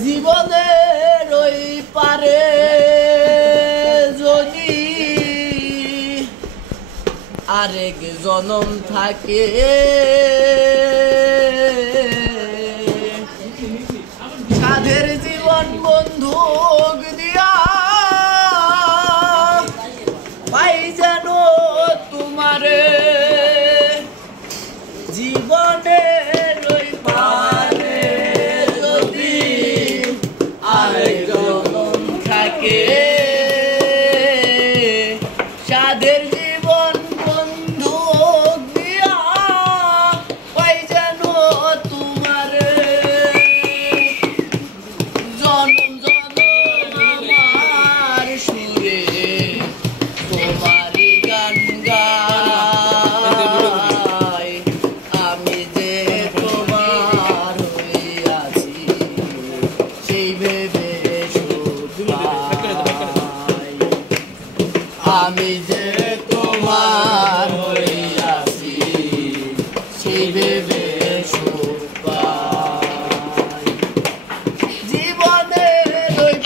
জীবনের ওই পারে যদি আরেক জনম থাকে সাধের জীবন বন্ধুক দিয়া পাই যেন তোমারে জীবনের ওই পারে যদি আরেক জনম থাকে সাধের জীবন বন্ধুক দিয়া পাই যেন তোমারে জনম জনম আমার সুরে তোমারই গান গাই আমি যে তোমার হইয়াছি সেই ভেবে সুখ পাই আমি যে তোমার হইয়াছি সেই ভেবে সুখ পাই জীবনের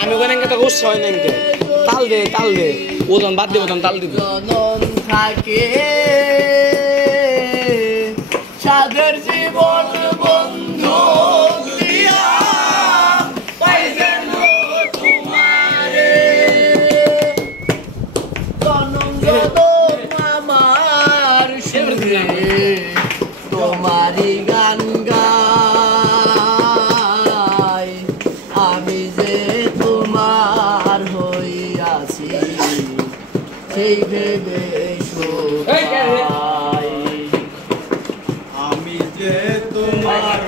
আমি ওখানে একটা গোস হয় না তাল দে ওজন বাদ দে ওজন তাল দিব জনম থাকে সাধের জীবন বন্ধু দিয়া পাই যেন তোমারে জনম জনম আমার সুরে তোমারই গান গাই আমি যে তোমার হইয়াছি সেই ভেবে সুখ পাই আমি যে তোমার